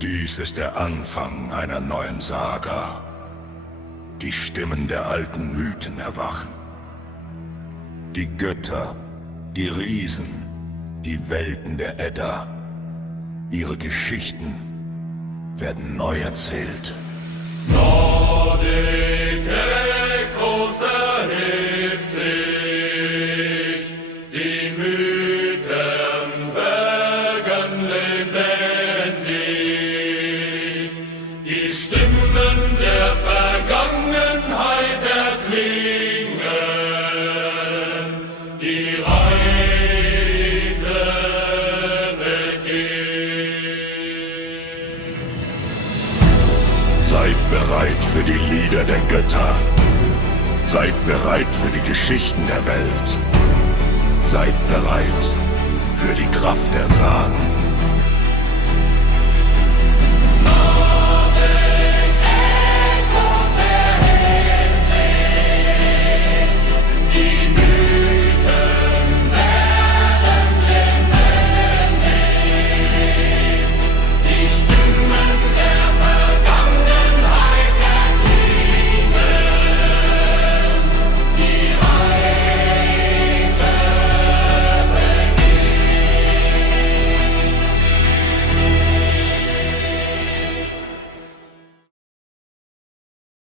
Dies ist der Anfang einer neuen Saga. Die Stimmen der alten Mythen erwachen. Die Götter, die Riesen, die Welten der Edda. Ihre Geschichten werden neu erzählt. Nordicekos erhebt sich, die Mythen werden lebendig, die Stimmen der Vergangenheit erklingen, die Reise beginnt. Seid bereit für die Lieder der Götter. Seid bereit für die Geschichten der Welt. Seid bereit für die Kraft der Sagen.